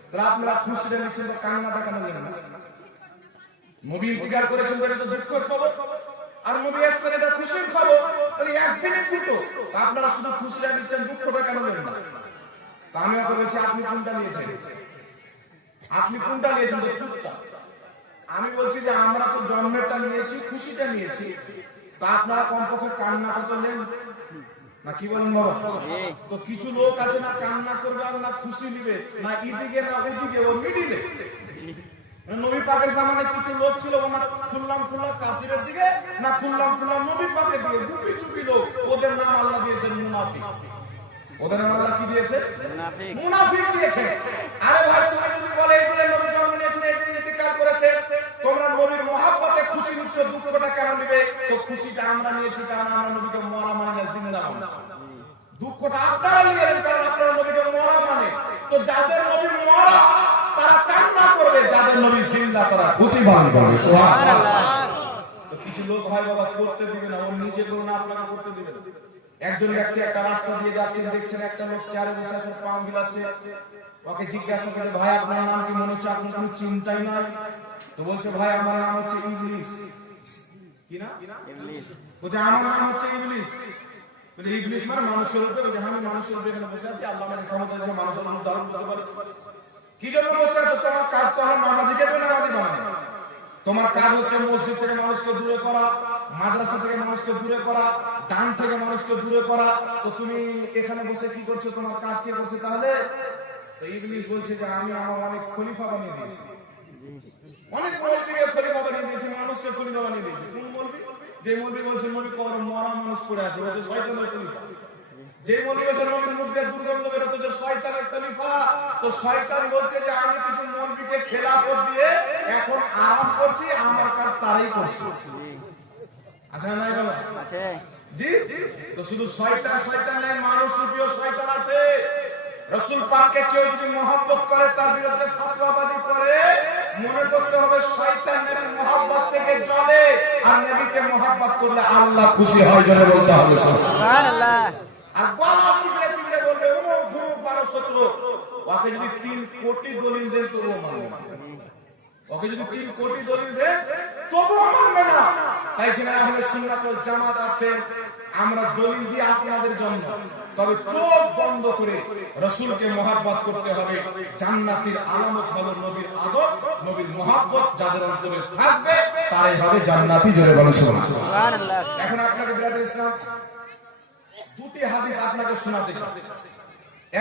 তাহলে আপনারা খুশিতে নিচ্ছেন, তো কান্নাটা কেন নেন না? নবী ইন্তিকাল করেছেন এটা তো দুঃখের খবর, আর নবী আসছেন এটা খুশির খবর, তাহলে একদিনে দুটো, আপনারা শুধু খুশিটা নিচ্ছেন, দুঃখটা কেন নেন না? তা আমি ওকে বলছি, আপনি কোনটা নিয়েছেন? আপনি কোনটা নিয়েছেন? তো চুপচাপ। আমি বলছি যে আমরা তো জন্মেরটা নিয়েছি, খুশিটা নিয়েছি, তা আপনারা কমপক্ষে কান্নাটা তো নেন না, কি বলেন বাবা? তো কিছু লোক আছে না কান্না করবে আর না খুশি নিবে, না এদিকে না ওদিকে, ও মিডিলে। নবী পাকের জামানে কিছু লোক ছিল, ওনা খুললাম কাফিরের দিকে, না খুললাম নবী পাকের দিকে, গুপি চুপি লোক। ওদের নাম আল্লাহ দিয়েছেন মুনাফিক। ওদের নাম আল্লাহ কি দিয়েছে? মুনাফিক দিয়েছে। আরে ভাই, তুমি যদি বলে এই যে নবী জন্ম নিয়েছেন, এই দিন ইন্তিকাল করেছে, তোমরা নবীর মহব্বতে খুশি নিচ্ছ, দুঃখটা কেন নিবে? তো খুশিটা আমরা নিয়েছি কারণ আমরা নবীকে মরা মানে না, জিন্দা মানে। দুঃখটা আপনারা নিলেন কারণ আপনারা নবীকে মরা মানে। তো যাদের নবী মরা তারা কান্না করবে, যাদের নবী জিন্দা তারা খুশি পালন করবে। সুবহানাল্লাহ। তো কিছু লোক হয় বাবা করতে দিবে না, ও নিজে করে না, আপনারা করতে দিবে না। একজন ব্যক্তি একটা রাস্তা দিয়ে যাচ্ছেন, দেখছেন একটা লোক চেয়ারে বসে আছে, পা মিলাচ্ছে, ওকে জিজ্ঞাসা করে, ভাই আপনার নাম কি? মনে হচ্ছে আপনার কোনো চিন্তাই নাই। তো বলছে, ভাই আমার নাম হচ্ছে ইবলিস। কি না? ইবলিস। বলছে আমার নাম হচ্ছে ইবলিস। বলে ইবলিস মানে মানুষের উপরে? বলছে আমি মানুষের উপরে এখানে বসে আছি, আল্লাহ আমাকে ক্ষমতা দিয়েছে মানুষের উদ্ধার করতে পারে। কি জন্য বসে আছো? তোমার কাজ তো হলো নামাজিকে তো নামাজি বানানো, তোমার কাজ হচ্ছে মসজিদ থেকে মানুষকে দূরে করা, মাদ্রাসা থেকে মানুষকে দূরে করা, দান থেকে মানুষকে দূরে করা। তো তুমি এখানে বসে কি করছো? তোমার কাজ কে করছে তাহলে? তো ইবলিস বলছে যে আমি আমার অনেক খলিফা বানিয়ে দিয়েছি। অনেক মৌলবীকে খলিফা বানিয়ে দিয়েছে, মানুষকে খলিফা বানিয়ে দিয়েছে। কোন মৌলবী? যে মৌলবী বলছে নবী কবরে মরা মানুষ পড়ে আছে, বলছে শয়তানের খলিফা। যে মৌলবী বলছে নবীর মুখ দিয়ে দুর্গন্ধ বেরোতো, যে শয়তানের খলিফা। তো শয়তান বলছে যে আমি কিছু মৌলবীকে খেলাফত দিয়ে এখন আরাম করছি, আমার কাজ তারাই করছে। আচ্ছা নাই বাবা? আছে জি। তো শুধু শয়তান শয়তান নেই, মানুষ রূপীয় শয়তান আছে। রাসূল পাককে কেউ যদি মহব্বত করে, তার বিরুদ্ধে ফতোয়াবাজি করে, মনে করতে হবে শয়তান নবীর মহব্বত থেকে জ্বলে, আর নবীকে মহব্বত করলে আল্লাহ খুশি হয়। জোরে বলতে হবে সুবহানাল্লাহ। আর গলা চিড়ে চিড়ে বলবে ও ঘুম 1200 লোক, ওকে যদি 3 কোটি দলিল দেন তবুও মানবে না। ওকে যদি 3 কোটি দলিল দেন তবুও মানবে না। তাই জন্য আহলে সুন্নাত ওয়াল জামাত আছে, আমরা দলিল দিই আপনাদের জন্য, তবে চোখ বন্ধ করে রাসূলকে মহব্বত করতে হবে। জান্নাতের আলামত হলো নবীর আদব, নবীর মহব্বত যাদের অন্তরে থাকবে তারাই হবে জান্নাতি। জোরে বলো সুবহানাল্লাহ। এখন আপনাকে ব্রাদার ইসলাম দুটি হাদিস আপনাকে শোনাতে চাই।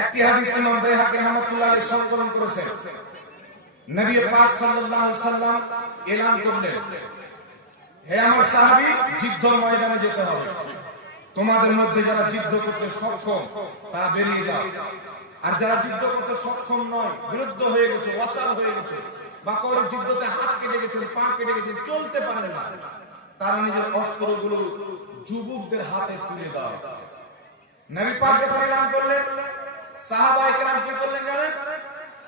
একটি হাদিস ইমাম বাইহাকী রাহমাতুল্লাহ আলাইহি সংকলন করেছেন। নবী পাক সাল্লাল্লাহু আলাইহি সাল্লাম এলান করলেন, হে আমার সাহাবী, যুদ্ধের ময়দানে যেতে হবে। তোমাদের মধ্যে যারা যুদ্ধ করতে সক্ষম তারা বেরিয়ে যাও, আর যারা যুদ্ধ করতে সক্ষম নয়, বিরুদ্ধ হয়ে গেছে, অচল হয়ে গেছে, বা কারো যুদ্ধতে হাত কেটে গেছেন, পা কেটে গেছেন, চলতে পারেন না, তারা নিজের অস্ত্রগুলো যুবকদের হাতে তুলে দাও। নবী পাক যখন এলান করলেন, সাহাবায়ে কেরাম কি করলেন জানেন?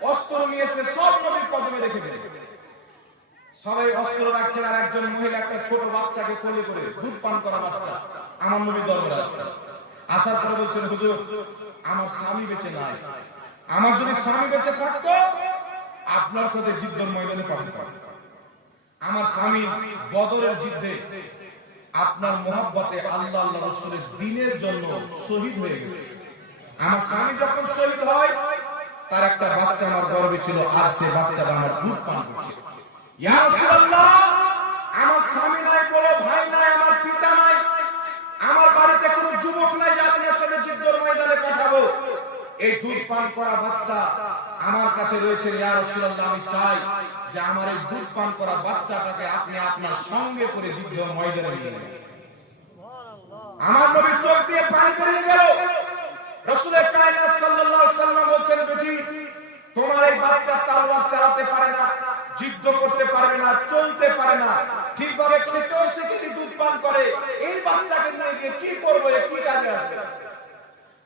অস্ত্র নিয়ে এসে সব নবীর কদমে রেখে দিলেন। সবাই অস্ত্র রাখছেন, আর একজন মহিলা একটা ছোট বাচ্চাকে কোলে করে, দুধ পান করা বাচ্চা, আমার নবী দরবারে আসছেন। আসার পরে বলছেন, হুজুর আমার স্বামী বেঁচে নাই, আমার যদি স্বামী বেঁচে থাকতো আপনার সাথে যুদ্ধের ময়দানে পাঠাতাম। আমার স্বামী বদরের যুদ্ধে আপনার মহব্বতে আল্লাহ আল্লাহ রাসূলের দ্বীনের জন্য শহীদ হয়ে গেছে। আমার স্বামী যখন শহীদ হয়, তার একটা বাচ্চা আমার গর্ভে ছিল, আর সে বাচ্চাটা আমার দুধ পান করছে। ইয়া রাসূলুল্লাহ, আমার স্বামী নাই, বড় ভাই নাই, আমার পিতা নাই, আমার বাড়িতে কোনো যুবক নাই যে আপনার সাথে যুদ্ধের ময়দানে পাঠাবো। এই দুধ পান করা বাচ্চা আমার কাছে রয়েছে। ইয়া রাসূলুল্লাহ, আমি চাই যে আমার এই দুধ পান করা বাচ্চাটাকে আপনি আপনার সঙ্গে করে যুদ্ধের ময়দানে নিয়ে যান। আমার নবীর চোখ দিয়ে পানি বেরিয়ে গেল। রাসূল কায়নাত সাল্লাল্লাহু আলাইহি ওয়াসাল্লাম বলেন, বেটি তোমার এই বাচ্চা তলোয়ার চালাতে পারে না, যুদ্ধ করতে পারবে না, চলতে পারে না, ঠিকভাবে খেতেও শিখেনি, দুধ পান করে, এই বাচ্চাকে নিয়ে গিয়ে কি করবো, কি কাজে আসবে?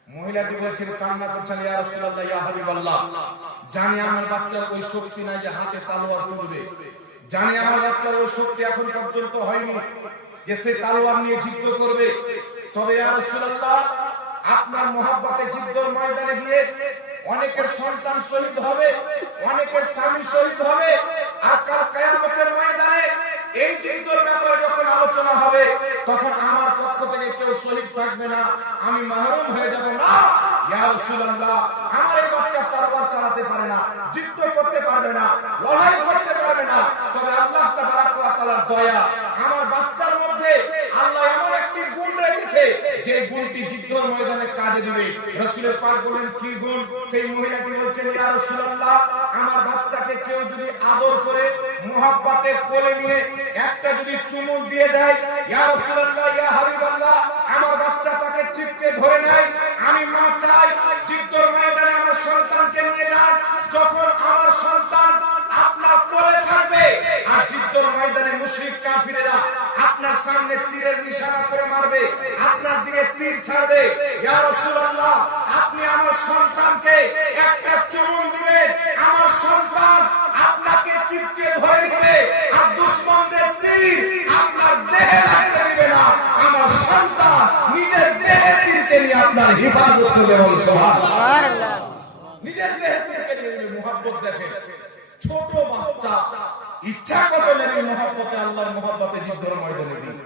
মহিলাটি বলছেন, কান্না করছেন, ইয়া রাসূলুল্লাহ, ইয়া হাবিবাল্লাহ, জানি আমার বাচ্চার ওই শক্তি নাই যে হাতে তলোয়ার তুলবে, জানি আমার বাচ্চার ওই শক্তি এখন পর্যন্ত হয়নি যে সে তলোয়ার নিয়ে যুদ্ধ করবে। তবে ইয়া রাসূলুল্লাহ, আপনার মহব্বতে যুদ্ধের ময়দানে গিয়ে অনেকের সন্তান শহীদ হবে, অনেকের স্বামী শহীদ হবে, আর কাল কিয়ামতের ময়দানে এই যুদ্ধের ব্যাপারে যখন আলোচনা হবে, তখন আমার পক্ষ থেকে কেউ শহীদ থাকবে না, আমি মাহরুম হয়ে যাব না। ইয়া রাসূলুল্লাহ, আমার এই বাচ্চা তরবার চালাতে পারে না, যুদ্ধ করতে পারবে না, লড়াই করতে পারবে না, তবে আল্লাহ তাবারক ওয়া তাআলার দয়া, আমার বাচ্চার মধ্যে আল্লাহ এমন একটি গুণ রেখেছে যে গুণটি যুদ্ধের ময়দানে কাজে দিবে। রাসূল পাক বলেন, কি গুণ? সেই মহিলাটি বলছেন, ইয়া রাসূলুল্লাহ, আমার বাচ্চাকে কেউ যদি আদর করে মুহাব্বতে কোলে নিয়ে একটা যদি চুমুক দিয়ে দেয়, ইয়া রাসূলুল্লাহ, ইয়া হাবিবাল্লাহ, আমার বাচ্চা তাকে চিপকে ধরে নেয়, আমি মা চাই যুদ্ধের ময়দানে আমার সন্তানকে নিয়ে যান। যখন আমার সন্তান আপনার কোলে থাকবে, আর যুদ্ধের ময়দানে মুশরিক কাফিরেরা আপনার সামনে তীরের নিশানা করে মারবে, আপনার দিকে তীর ছাড়বে, ইয়া রাসূলুল্লাহ, আপনি আমার সন্তানকে একটা চুমুক দিবেন, আমার সন্তান আপনাকে চিপকে ধরে নেবে, আর দুশমনদের তীর আপনার দেহে লাগতে দিবে না, আমার সন্তান নিজের দেহে তীরকে নিয়ে আপনার হেফাজত করবে। বল সুবহানাল্লাহ। নিজের দেহে তীরকে নিয়ে নেবে। মুহাব্বত দেখেন, ছোট বাচ্চা ইচ্ছা কত নবীর মহব্বতে, আল্লাহর মহব্বতে যুদ্ধের ময়দানে দিন।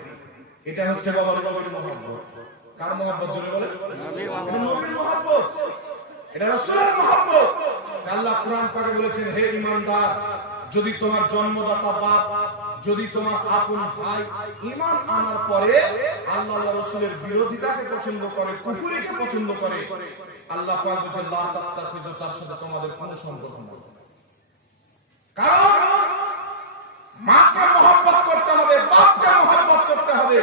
এটা হচ্ছে বাবার নবীর মহব্বত। কার মহব্বত? জোরে বলে। নবীর মহব্বত, এটা রাসূলের মহব্বত। আল্লাহ কোরআন পাকে বলেছেন, হে ঈমানদার, যদি তোমার জন্মদাতা বাপ, যদি তোমার আপন ভাই ঈমান আনার পরে আল্লাহ আল্লাহ রাসূলের বিরোধিতাকে পছন্দ করে, কুফরিকে পছন্দ করে, আল্লাহ পাক বলেন, লা তাত্তাখিযু, তার সাথে তোমাদের কোনো সম্পর্ক নেই। কারণ মাকে মহব্বত করতে হবে, বাপকে মহব্বত করতে হবে।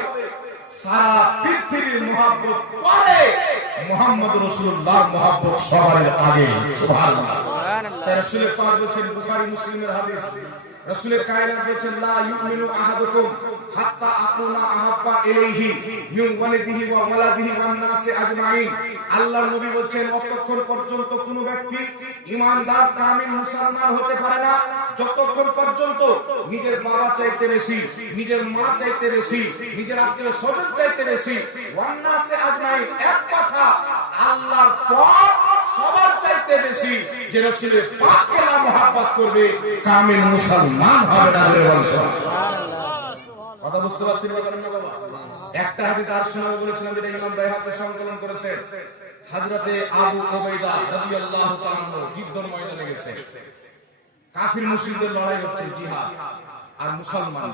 সারা পৃথিবীর মহব্বত পরে, মুহাম্মদ রাসূলুল্লাহ মহব্বত সবার আগে। সুবহানাল্লাহ। তাই রাসূল পাক বলেছেন, বুখারী মুসলিমের হাদিস, রাসূল কায়নাত বলেছেন, লা ইউমিনু আহাদুকুম হাত্তা আকুনা আহাব্বা ইলাইহি মিন ওয়ালিদিহি ওয়া ওয়ালাদিহি ওয়ান নাসি আজমাইন। আল্লাহর নবী বলেন, অতক্ষণ পর্যন্ত কোন ব্যক্তি ঈমানদার কামিল মুসলমান হতে পারে না যতক্ষণ পর্যন্ত নিজের বাবা চাইতে বেশি, নিজের মা চাইতে বেশি, নিজের আত্মীয় স্বজন চাইতে বেশি, ওয়ান নাসি আজমাইন, এক কথা আল্লাহর পর সবার চাইতে বেশি যে রাসূলের পাককে না মহব্বত করবে, কামিল মুসলমান হবে না। কথা বুঝতে পারছেন না বাবা? একটা হাদিস আর শোনাবো বলেছিলাম, যেটা ইমাম বাইহাকী সংকলন করেছেন। হযরতে আবু উবাইদা রাদিয়াল্লাহু তাআলা আনহু যুদ্ধের ময়দানে গেছে, কাফির মুশরিকদের লড়াই হচ্ছে, জিহাদ আর মুসলমান।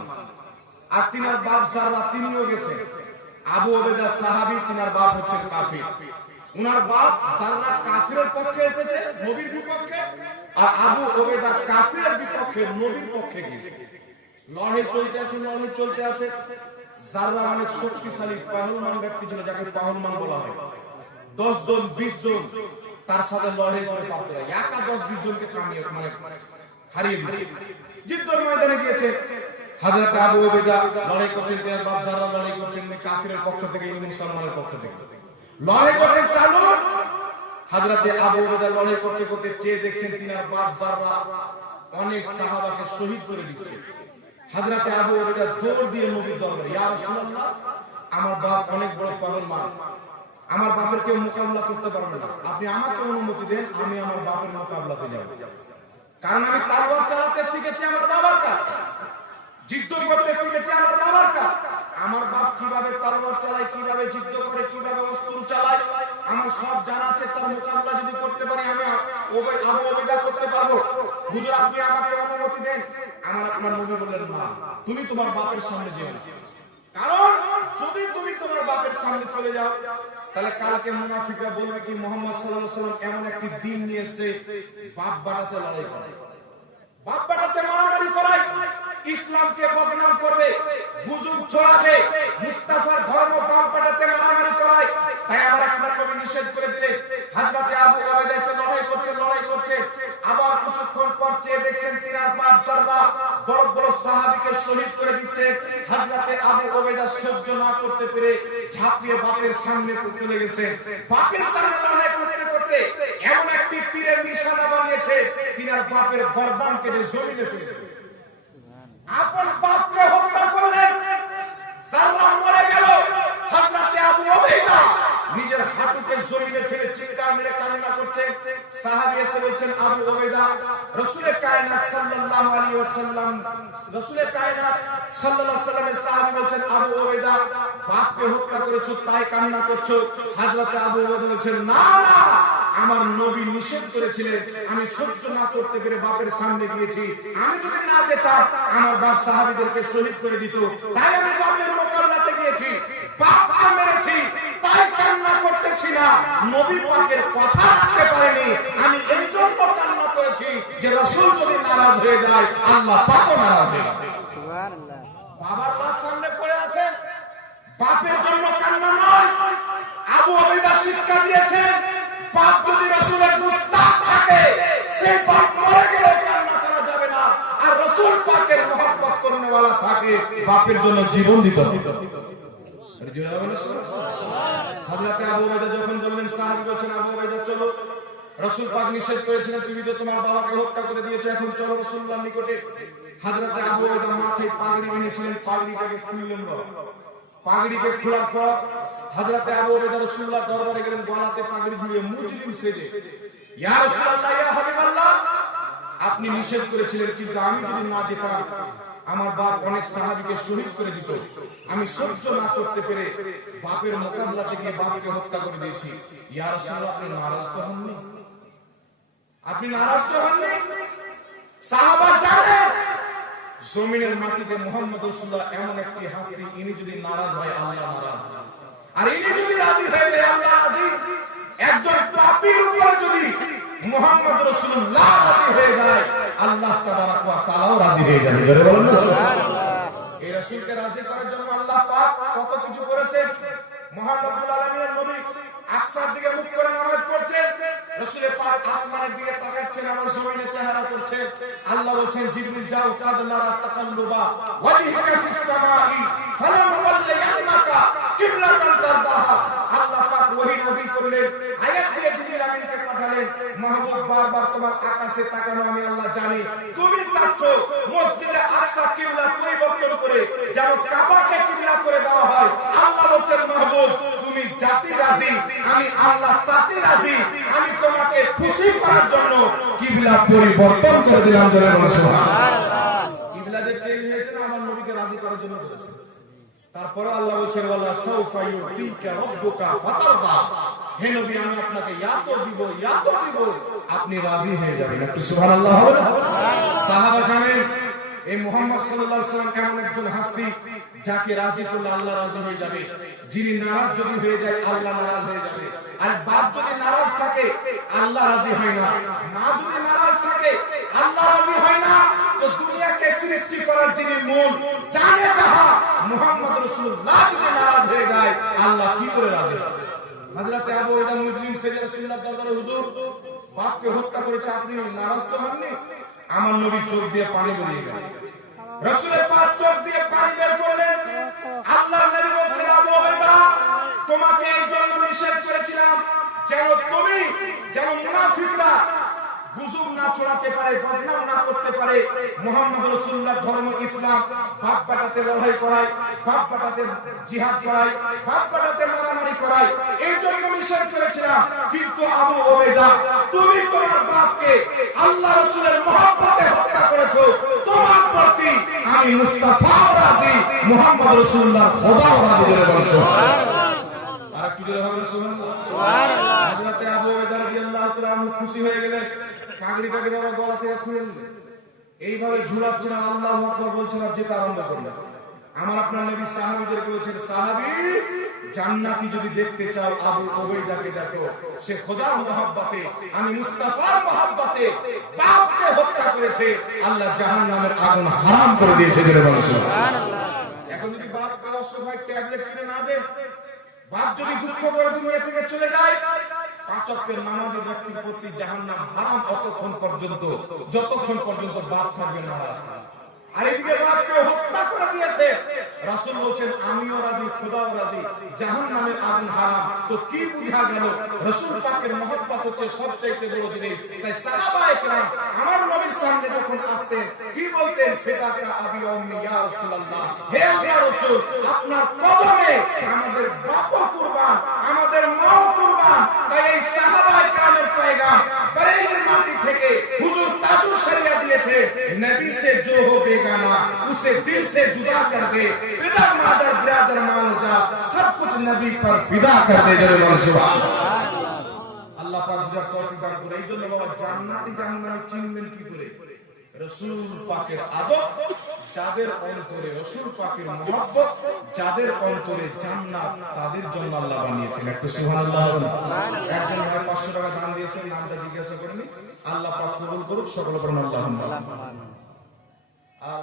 আর তিনার বাপ জাররা, তিনিও গেছে। আবু উবাইদা সাহাবী, তিনার বাপ হচ্ছেন কাফির। উনার বাপ জাররা কাফিরের পক্ষে এসেছে, নবীর বিপক্ষে, আর আবু উবাইদা কাফিরের বিপক্ষে, নবীর পক্ষে গেছে। লড়াই চলতে আছে। জাররা অনেক শক্তিশালী পাহলমান ব্যক্তি ছিল, যাকে পাহলমান বলা হয়। 10 জন 20 জন তার সাথে লড়াই করে পারত না, একা 10-20 জনকে কামিয়ে হারিয়ে দিল। যুদ্ধের ময়দানে গিয়েছে হযরত আবু উবাইদা, লড়াই করছেন, তার বাপ জাররা লড়াই করছেন, কাফিরের পক্ষ থেকে, মুসলমানের পক্ষ থেকে লড়াই করেন চালু। হযরত আবু উবাইদা লড়াই করতে করতে চেয়ে দেখছেন তিনার বাপ জাররা অনেক সাহাবাকে শহীদ করে দিচ্ছে। হযরত আবু উবাইদা দৌড় দিয়ে নবীর দরবারে, ইয়া রাসূলুল্লাহ, আমার বাপ অনেক বড় পাগলমান, আমার বাপের কেউ মোকাবিলা করতে পারবে না, আপনি আমাকে অনুমতি দেন, আমি আমার বাপের মোকাবিলাতে যাব। কারণ আমি তলোয়ার চালাতে শিখেছি আমার বাবার কাছ, যুদ্ধ করতে শিখেছি আমার বাবার কাছ। আমার বাপ কিভাবে তলোয়ার চালায়, কিভাবে যুদ্ধ করে, কিভাবে অস্ত্র চালায়, আমার সব জানা আছে। তার মোকাবিলা যদি করতে পারি, আমি আবু উবাইদা করতে পারবো। হুজুর, আপনি আমাকে অনুমতি দেন। আপনার নবী বললেন, না, তুমি তোমার বাপের সামনে যেও না। কারণ যদি তুমি তোমার বাপের সামনে চলে যাও, তাহলে কালকে মুনাফিকরা বলবে কি, মুহাম্মদ সাল্লাল্লাহু আলাইহি ওয়াসাল্লাম এমন একটি দিন নিয়ে এসেছে, বাপ বাটাতে লড়াই করে, বাপ বাটাতে মারামারি করায়, ইসলামকে বদনাম করবে, গুজব ছড়াবে, মুস্তাফার ধর্ম বাপ বাটাতে মারামারি করায়। তাই আবার আপনার নবী নিষেধ করে দিলেন। হযরত আবু উবাইদা এসে লড়াই করছেন, আবার কিছুক্ষণ পর চেয়ে দেখছেন তিনার বাপ জাররা বড় বড় সাহাবীকে শহীদ করে দিচ্ছে। হযরত আবু উবাইদা সহ্য না করতে পেরে ঝাঁপিয়ে বাপের সামনে চলে গেছেন। বাপের সামনে লড়াই করতে করতে এমন একটি তীরের নিশানা বানিয়েছে, তিনার বাপের গর্দান কেটে জমিনে ফেলে দিয়েছে। আপন বাপকে হত্যা করলেন, জাররা মরে গেল। হযরত আবু উবাইদা নিজের হাঁটুকে জমিনে ফেলে চিৎকার মেরে কান্না করছেন। সাহাবী এসে বলছেন, আবু উবাইদা, রাসূলের কায়নাত সাল্লাল্লাহু আলাইহি ওয়াসাল্লাম, রাসূলের কায়নাত সাল্লাল্লাহু আলাইহি ওয়াসাল্লামের সাহাবী বলছেন, আবু উবাইদা, বাপকে হত্যা করেছো তাই কান্না করছো। হযরত আবু উবাইদা বলছেন, না না, আমার নবী নিষেধ করেছিলেন, আমি সহ্য না করতে পেরে বাপের সামনে গিয়েছি। আমি যদি না যেতাম, আমার বাপ সাহাবীদেরকে শহীদ করে দিত, তাই আমি বাপের মোকাবিলাতে গিয়েছি, বাপকে মেরেছি, তাই কান্না করতেছি না। নবী পাকের কথা রাখতে পারেনি, আমি এই জন্য কান্না করেছি যে রাসূল যদি নারাজ হয়ে যায়, আল্লাহ পাকও নারাজ হয়ে যাবে। সুবহানাল্লাহ। বাবার লাশ সামনে পড়ে আছে, বাপের জন্য কান্না নয়। আবু উবাইদা শিক্ষা দিয়েছেন, বাপ যদি রাসূলের মুস্তাক থাকে, সেই বাপ মরে গেলে কান্না করা যাবে না। আর রাসূল পাকের মহব্বত করনেওয়ালা থাকে, বাপের জন্য জীবন দিতে হবে। হযরত আবু উবাইদা যখন বললেন, সাহাবী বলছেন, আবু উবাইদা চলো, রাসূল পাক নিষেধ করেছিলেন, তুমি তো তোমার বাবাকে হত্যা করে দিয়েছো, এখন চলো রাসূলুল্লাহর নিকটে। হযরত আবু উবাইদা মাথায় পাগড়ি বানিয়েছিলেন, পাগড়িটাকে খুললেন। পাগড়িকে খোলার পর হযরত আবু উবাইদা রাসূলুল্লাহ দরবারে গেলেন, গলাতে পাগড়ি ঝুলিয়ে মুজরিম সেজে, ইয়া রাসূলুল্লাহ, ইয়া হাবিবাল্লাহ, আপনি নিষেধ করেছিলেন, কিন্তু আমি যদি না যেতাম, আমার বাপ অনেক সাহাবীকে শহীদ করে দিত, আমি সহ্য না করতে পেরে বাপের মোকাবিলাতে গিয়ে বাপকে হত্যা করে দিয়েছি। ইয়া রাসূলুল্লাহ, আপনি নারাজ তো হননি? আপনি নারাজ তো হননি? সাহাবা জানেন জমিনের মাটিতে মুহাম্মদ রাসূলুল্লাহ এমন একটি হাস্তি, ইনি যদি নারাজ হয়, আল্লাহ নারাজ, আর ইনি যদি রাজি হয়ে যায়, আল্লাহ রাজি। একজন পাপীর উপরে যদি মুহাম্মদ রাসূলুল্লাহ রাজি হয়ে যায়, আল্লাহ তাবারাক ওয়া তাআলাও রাজি হয়ে যাবে। জোরে বলুন না সুবহানাল্লাহ। এই রাসূলকে রাজি করার জন্য আল্লাহ পাক কত কিছু করেছেন। মহান রব্বুল আলামিনের নবী আকসার দিকে মুখ করে নামাজ পড়ছেন, রাসূল পাক আসমানের দিকে তাকাচ্ছেন, আমার জমিনে চেহারা করছেন। আল্লাহ বলেন জিবরিল যাও, কাদ নারা তাকাল্লুবা ওয়াজহিকা ফিস সামাই ফালানুওয়াল্লিয়ান্নাকা কিবলাতান তারদাহা। আল্লাহ পাক ওহী নাযিল করলেন, আয়াত দিয়ে জিবরিল আমিনকে পাঠালেন, মাহবুব বারবার তোমার আকাশে তাকানো আমি আল্লাহ জানি। তুমি চাচ্ছ মসজিদে আকসা কিবলা পরিবর্তন করে যেন কাবাকে কিবলা করে দেওয়া হয়। আল্লাহ বলেন মাহবুব তুমি জাতি রাজি, আমি আল্লাহ তাতে রাজি। আমি তোমাকে খুশি করার জন্য কিবলা পরিবর্তন করে দিলাম। জোরে বলুন সুবহানাল্লাহ। কিবলা যে চেঞ্জ হয়েছে না আমার নবীকে রাজি করার জন্য করেছে। তারপরে আল্লাহ বলেন ওয়ালা সাউফা ইউতিকা রাব্বুকা ফাতারদা। হে নবী আমি আপনাকে এত দিব আপনি রাজি হয়ে যাবেন। একটু সুবহানাল্লাহ হবে না? সাহাবা জানেন এই মুহাম্মদ সাল্লাল্লাহু আলাইহি ওয়াসাল্লাম কেমন একজন হাস্তি, যাকে রাজি করলে আল্লাহ রাজি হয়ে যাবে। যিনি নারাজ যদি হয়ে যায় আল্লাহ নারাজ হয়ে যাবে। আর বাপ যদি নারাজ থাকে আল্লাহ রাজি হয় না, মা যদি নারাজ থাকে আল্লাহ রাজি হয় না। তো দুনিয়াকে সৃষ্টি করার যিনি মূল জানে যাহা মুহাম্মদ রাসূলুল্লাহ যদি নারাজ হয়ে যায় আল্লাহ কি করে রাজি হবে? হযরত আবু উবাইদা মুসলিম সেজে রাসূলুল্লাহ দরবারে হুজুর বাপকে হত্যা করেছে, আপনি নারাজ তো হননি? আমার নবী চোখ দিয়ে পানি বেরিয়ে গেল। রাসূলের পাক চোখ দিয়ে পানি বের করলেন। আল্লাহর নবী বলছেন আবু উবাইদা তোমাকে এই জন্য নিষেধ করেছিলাম যেন মুনাফিকরা গুজব না ছড়াতে পারে, বদনাম না করতে পারে। মুহাম্মদ রাসূলুল্লাহর ধর্ম ইসলাম, বাপ বেটাতে লড়াই করায়, বাপ বেটাতে জিহাদ করায়, বাপ বেটাতে মারামারি করায়, এই জন্য নিষেধ করেছিলাম। কিন্তু আবু উবাইদা তুমি তোমার বাপকে আল্লাহ রাসূলের মহব্বতে হত্যা করেছো। তোমার প্রতি আমি মুস্তাফা রাজি, মুহাম্মদ রাসূলুল্লাহর খোদাও রাজি। বলে বলছো সুবহানাল্লাহ। আর কি জোরে হবে সুবহানাল্লাহ। হযরত আবু উবাইদা রাদিয়াল্লাহু তাআলা খুশি হয়ে গেলেন, পাগড়িটাকে বাবা গলা থেকে খুলে নিলেন, এইভাবে ঝুলাচ্ছেন, আল্লাহু আকবার বলছেন, আর যেতে আরম্ভ করলেন। আমার আপনার নবী সাহাবীদেরকে বলেছেন সাহাবী জান্নাতি যদি দেখতে চাও আবু উবাইদাকে দেখো, সে খোদার মহব্বতে আমি মুস্তাফার মহব্বতে বাপকে হত্যা করেছে, আল্লাহ জাহান্নামের আগুন হারাম করে দিয়েছে। জোরে বলুন সুবহানাল্লাহ। এখন যদি বাপকে অসহায় ট্যাবলেট কিনে না দেন, বাপ যদি দুঃখ করে দুনিয়া থেকে চলে যায়, পাঁচ ওয়াক্তের নামাজি ব্যক্তির প্রতি জাহান্নাম হারাম যতক্ষণ পর্যন্ত বাপ থাকবে নারাজ। আর এদিকে বাপকে হত্যা করে দিয়েছে, রাসূল বলেন আমিও রাজি, খোদাও রাজি, জাহান্নামের আগুন হারাম। তো কি বুঝা গেল? রাসূল পাকের মহব্বত হচ্ছে সবচাইতে বড় জিনিস। তাই সাহাবায়ে কেরাম আমার নবীর সামনে যখন আসতেন কি বলতেন? ফিদাকা আবি ওয়া উম্মি ইয়া রাসূলুল্লাহ, হে আল্লাহর রাসূল আপনার কদমে আমাদের বাপও কুরবান, আমাদের মাও কুরবান। তাই এই সাহাবায়ে কেরামের পয়গাম বরেলির মাটি থেকে হুজুর তাজুল শরিয়া দিয়েছে, নবী से जो हो बेगाना उसे दिल से जुदा कर दे, पिता मादर ब्रदर मान जा, सब कुछ नबी पर फिदा कर दे। जरे बोलो सुबहानाल्लाह। আল্লাহ পাক বুঝার তৌফিক দান করে। এইজন্য বাবা জান্নাতি জাহান্নামী চিনবেন কি করে? রাসূল পাকের আদব যাদের অন্তরে, রাসূল পাকের মহব্বত যাদের অন্তরে, জান্নাত তাদের জন্য আল্লাহ বানিয়েছেন। একটু সুবহানাল্লাহ। একজন ভাই 500 টাকা দান দিয়েছেন, নামটা জিজ্ঞাসা করেনি। আল্লাহ পাক কবুল করুক, সকল বলেন আল্লাহুম্মা। আর